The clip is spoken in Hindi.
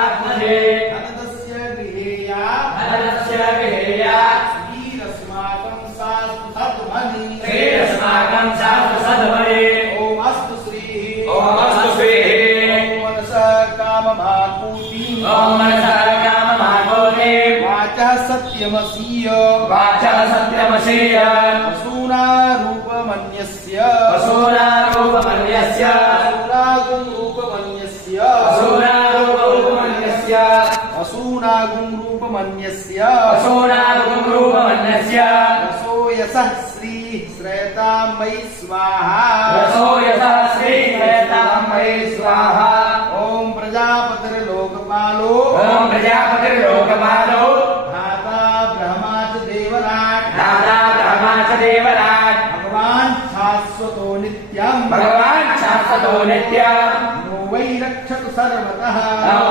आत्मजे धनदस्य गृहेया श्रीरस्माकं सास्तु सद्मनि श्रीरस्माकं सास्तु सद्मनि ॐ अस्तु श्रीः ॐ अस्तु श्रीः ॐ मनसः काममापूति ॐ मनसः काममापूति वाचः सत्यमसीय वाचः सत्यमसीय वसूनारूपमन्यस्य वसूनारूपमन्यस्य वसूनागुणरूपमन्यस्य वसूनारूपमन्यस्य वसूनागुणरूपमन्यस्य वसूनारूपमन्यस्य रसो यशः श्री श्रेतां मयि स्वाहा रसो यशः श्री श्रेतां मयि स्वाहा ॐ प्रजापतिर्लोकपालो ॐ प्रजापतिर्लोकपालो धाता ब्रह्मा च देवराट् दाता ब्रह्मा च देवराट् भगवान् शाश्वतो नित्यम् भगवान् शाश्वतो नित्यम् नो वै रक्षतु सर्वतः नो